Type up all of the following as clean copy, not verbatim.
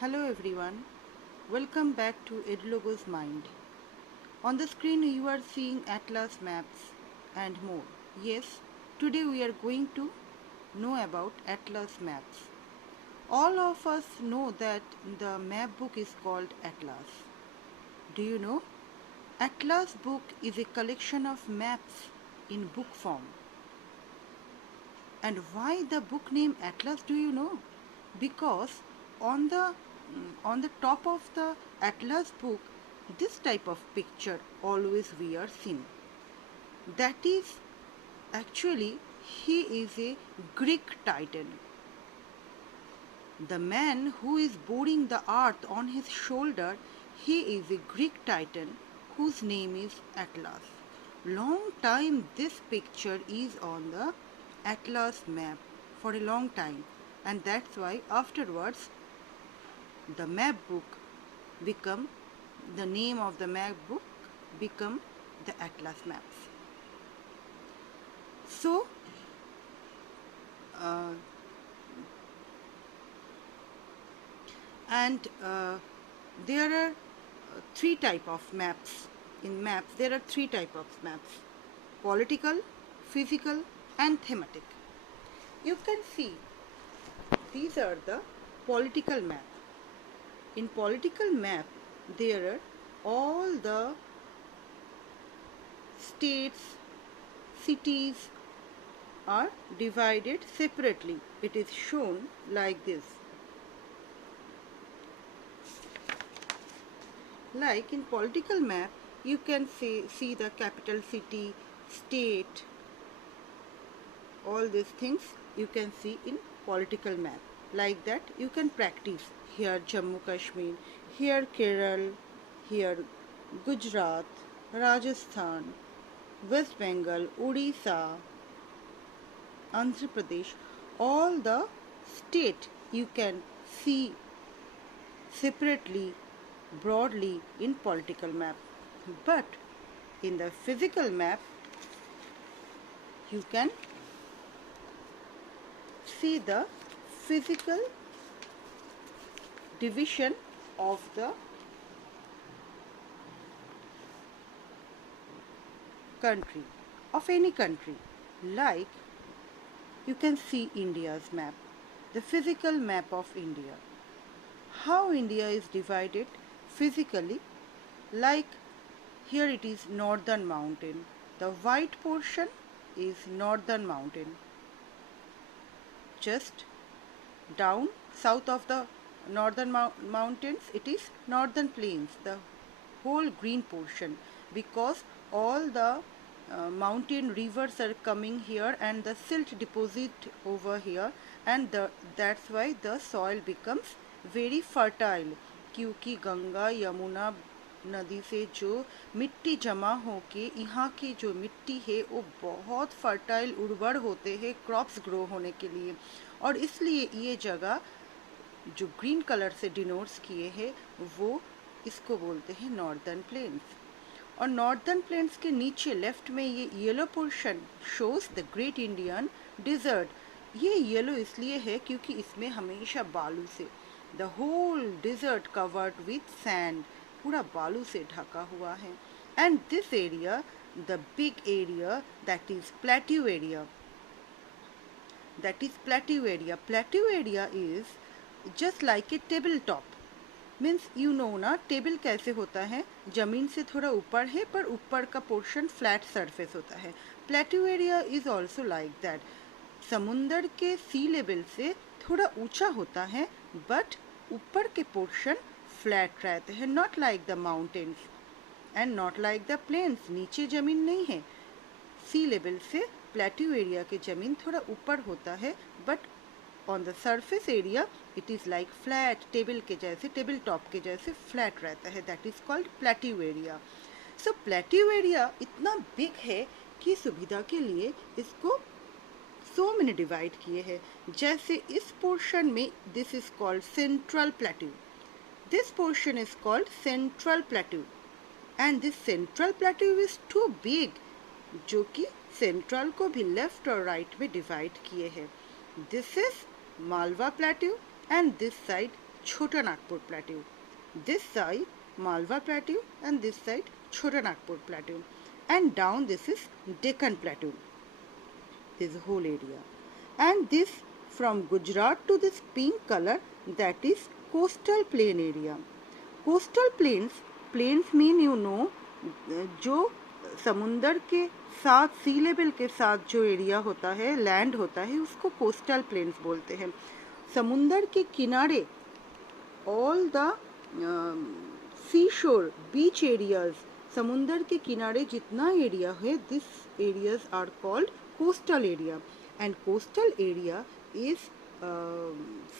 Hello everyone, welcome back to Edulogo's Mind. On the screen you are seeing atlas maps and more. Yes, today we are going to know about atlas maps. All of us know that the map book is called Atlas. Do you know? Atlas book is a collection of maps in book form. And why the book name Atlas, do you know? Because on the on the top of the Atlas book, this type of picture always we are seeing. That is actually he is a Greek titan. The man who is boring the earth on his shoulder, he is a Greek titan whose name is Atlas. Long time this picture is on the Atlas map for a long time, and that's why afterwards the map book become the name of the map book become the Atlas maps. So uh, and there are three type of maps. In maps there are three type of maps: political, physical and thematic. You can see these are the political map. In political map there are all the states, cities are divided separately. It is shown like this. Like in political map, you can see the capital city, state, all these things you can see in political map. Like that you can practice. Here Jammu Kashmir, here Kerala, here Gujarat, Rajasthan, West Bengal, Odisha, Andhra Pradesh, all the state you can see separately, broadly in political map. But in the physical map, you can see the physical division of the country, of any country. Like you can see India's map, the physical map of India. How India is divided physically, like here it is northern mountain. The white portion is northern mountain. Just down south of the northern mountains it is northern plains, the whole green portion, because all the mountain rivers are coming here and the silt deposit over here, and that's why the soil becomes very fertile, क्योंकि गंगा यमुना नदी से जो मिट्टी जमा होके यहाँ की जो मिट्टी है वो बहुत फर्टाइल उर्वर होते हैं क्रॉप्स ग्रो होने के लिए, और इसलिए ये जगह जो ग्रीन कलर से डिनोट्स किए हैं वो इसको बोलते हैं नॉर्दर्न प्लेन्स. और नॉर्दर्न प्लेन्स के नीचे लेफ्ट में ये yellow portion shows the great Indian desert. ये येलो इसलिए है क्योंकि इसमें हमेशा बालू से the whole desert covered with sand, पूरा बालू से ढका हुआ है. And this area, the big area, that is plateau area. Plateau area is just like a table top. Means you know ना टेबल कैसे होता है, ज़मीन से थोड़ा ऊपर है पर ऊपर का पोर्शन फ्लैट सरफेस होता है. Plateau area is also like that. समुंदर के सी लेवल से थोड़ा ऊंचा होता है बट ऊपर के पोर्शन फ्लैट रहते हैं. Not like the mountains and not like the plains. नीचे ज़मीन नहीं है. सी लेवल से प्लेट्यू एरिया के ज़मीन थोड़ा ऊपर होता है but on the surface area it is like flat, table के जैसे, टेबल टॉप के जैसे फ्लैट रहता है. That is called plateau area. So plateau area इतना बिग है कि सुविधा के लिए इसको सो में डिवाइड किए हैं. जैसे इस पोर्शन में this is called central plateau. This portion is called central plateau and this central plateau is too big, जो कि सेंट्रल को भी लेफ्ट और राइट में डिवाइड किए हैं. This is Malwa plateau and this side छोटा Nagpur plateau. This side Malwa Plateau and this side Chota Nagpur Plateau, and down this is Deccan Plateau, this whole area. And this from Gujarat to this pink color, that is coastal plain area. Coastal plains mean जो समुंदर के साथ सी level के साथ जो area होता है, land होता है, उसको कोस्टल प्लेन्स बोलते हैं. समुंदर के किनारे ऑल द सी शोर बीच एरियाज, समुंदर के किनारे जितना एरिया है, this areas are called coastal area. And coastal area is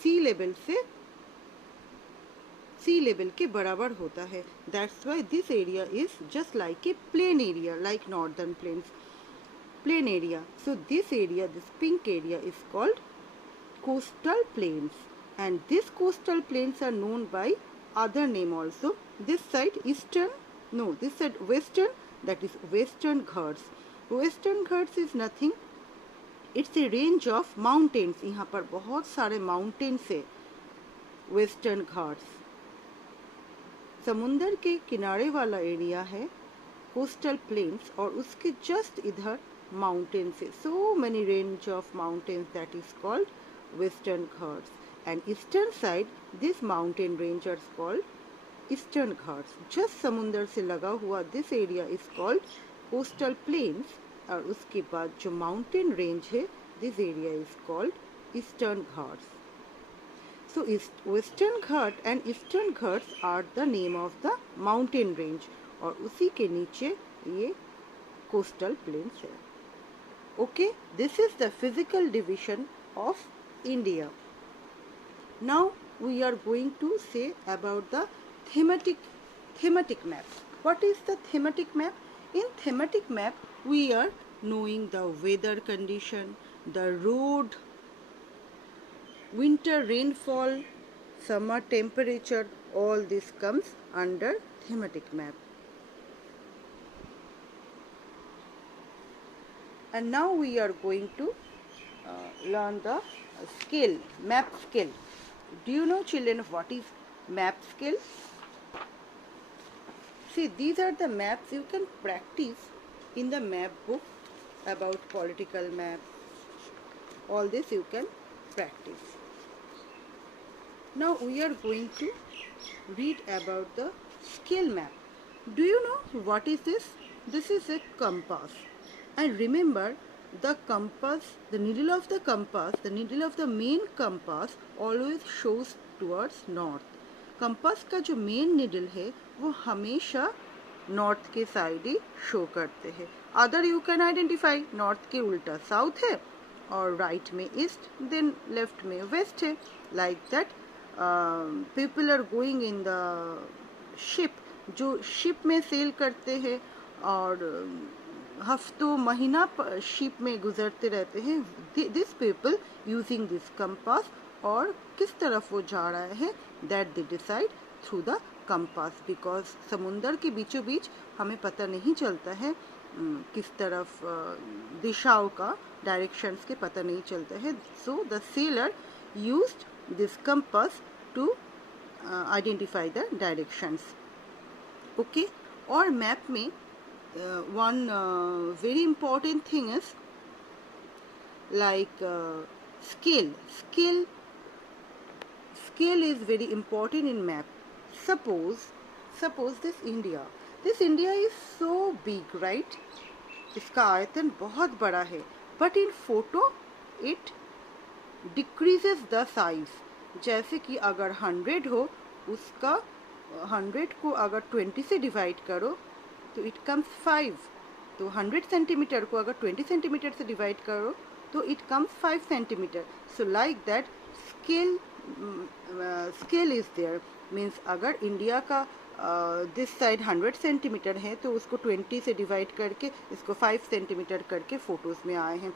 sea level के बराबर होता है. That's why this area is just like a plain area, like northern plain area. So this area, this pink area is called coastal plains, and this coastal plains are known by other name also. This side this side western, that is Western Ghats. Western Ghats is nothing, it's a range of mountains. यहाँ पर बहुत सारे mountains है. Western Ghats समुंदर के किनारे वाला area है, coastal plains, और उसके just इधर mountains है. So many range of mountains, that is called Western Ghats. And eastern side, this mountain range is called Eastern Ghats. Just समुंदर से लगा हुआ this area is called coastal plains, और उसके बाद जो mountain range है, this area is called Eastern Ghats. So Western Ghat and Eastern Ghats are the name of the mountain range, और उसी के नीचे ये coastal plains है. Okay, this is the physical division of India. Now we are going to say about the thematic map. What is the thematic map? In thematic map, we are knowing the weather condition, the road, winter rainfall, summer temperature, all this comes under thematic map. And now we are going to learn the map scale. Do you know, children, what is map scale? See, these are the maps you can practice in the map book about political map. All this you can practice. Now we are going to read about the scale map. Do you know what is this? This is a compass. And remember, the compass, the needle of the compass, the needle of the main compass always shows towards north. Compass का जो main needle है वो हमेशा north के side ही show करते हैं. Other you can identify, north के उल्टा साउथ है, और राइट में ईस्ट, देन लेफ्ट में वेस्ट है. Like that people are going in the ship, जो शिप में सेल करते हैं और हफ्तों महीना शिप में गुजरते रहते हैं. This people using this compass, और किस तरफ वो जा रहा है that they decide through the compass. Because समुंदर के बीचों बीच हमें पता नहीं चलता है किस तरफ दिशाओं का, डायरेक्शंस के पता नहीं चलता है. So the sailor used this compass to identify the directions. Okay, और मैप में one very important thing is like scale is very important in map. Suppose this India is so big, right? इसका आयतन बहुत बड़ा है, but in photo it decreases the size. जैसे कि अगर 100 हो, उसका 100 को अगर 20 से डिवाइड करो तो इट कम्स 5. तो 100 सेंटीमीटर को अगर 20 सेंटीमीटर से डिवाइड करो तो it comes 5 centimetre. So like that scale is there. Means अगर इंडिया का दिस साइड 100 सेंटीमीटर है तो उसको 20 से डिवाइड करके इसको 5 सेंटीमीटर करके फोटोज़ में आए हैं.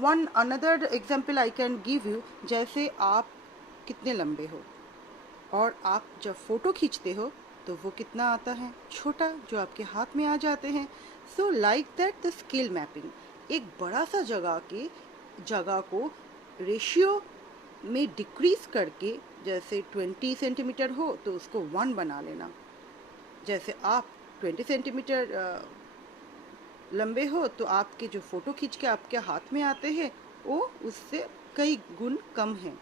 One another example I can give you. जैसे आप कितने लंबे हो और आप जब फ़ोटो खींचते हो तो वो कितना आता है, छोटा, जो आपके हाथ में आ जाते हैं. सो like that the scale mapping, एक बड़ा सा जगह को रेशियो में डिक्रीज करके जैसे 20 सेंटीमीटर हो तो उसको 1 बना लेना। जैसे आप 20 सेंटीमीटर लंबे हो तो आपके जो फ़ोटो खींच के आपके हाथ में आते हैं वो उससे कई गुण कम हैं।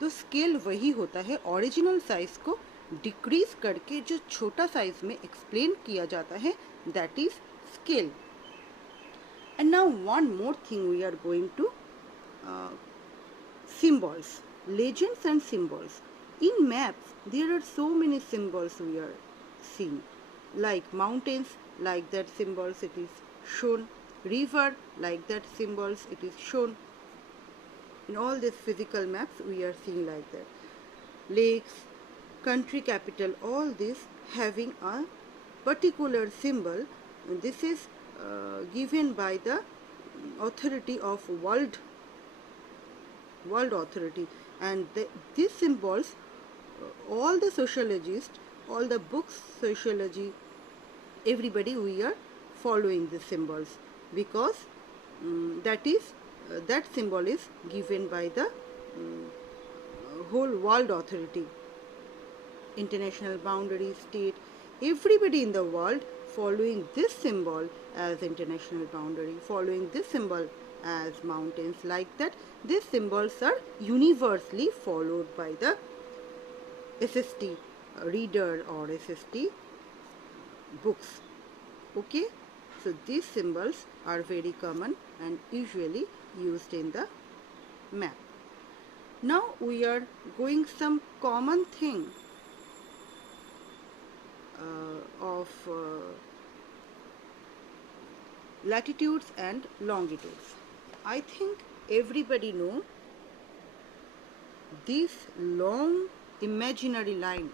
तो स्केल वही होता है, ओरिजिनल साइज़ को डिक्रीज़ करके जो छोटा साइज़ में एक्सप्लेन किया जाता है, that is scale. And now one more thing we are going to uh, symbols, legends and symbols. In maps, there are so many symbols we are seeing, like mountains, like that symbols it is shown, river, like that symbols it is shown. In all these physical maps, we are seeing like that. Lakes, country capital, all this having a particular symbol. This is given by the authority of world authority, and these symbols, all the sociologists, all the books sociology, everybody we are following these symbols because that symbol is given by the whole world authority, international boundary, state, everybody in the world following this symbol as international boundary, following this symbol as mountains, like that. These symbols are universally followed by the SST reader or SST books. Okay, so these symbols are very common and usually used in the map. Now we are going some common thing of latitudes and longitudes. I think everybody know this long imaginary line.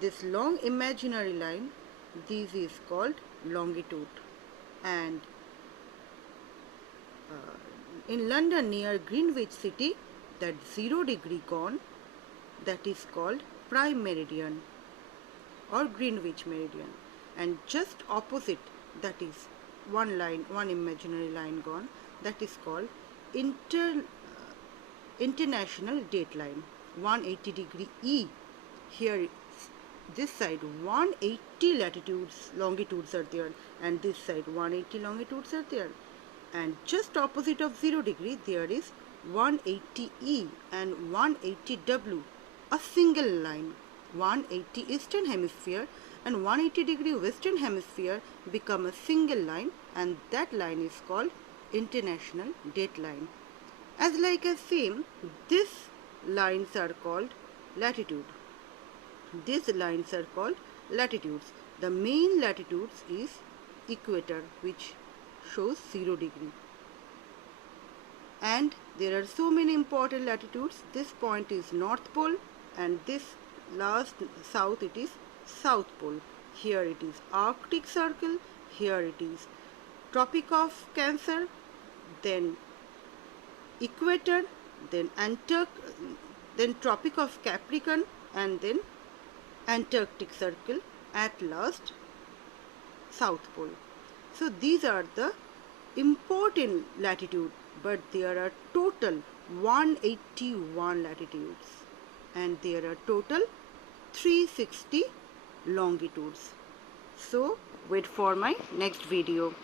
This long imaginary line, this is called longitude. And in London near Greenwich city, that 0° cone, that is called prime meridian or Greenwich meridian. And just opposite, that is one line, one imaginary line gone, that is called international date line, 180° E. Here this side 180 latitudes longitudes are there, and this side 180 longitudes are there, and just opposite of 0° there is 180 E and 180 W, a single line. 180 eastern hemisphere and 180° western hemisphere become a single line, and that line is called international date line. As like as same, these lines are called latitude. These lines are called latitudes. The main latitudes is equator, which shows 0°. And there are so many important latitudes. This point is North Pole, and this last south it is South Pole. Here it is Arctic Circle, here it is Tropic of Cancer, then equator, then Tropic of Capricorn, and then Antarctic Circle, at last South Pole. So these are the important latitude, but there are total 181 latitudes and there are total 360 longitudes. So wait for my next video.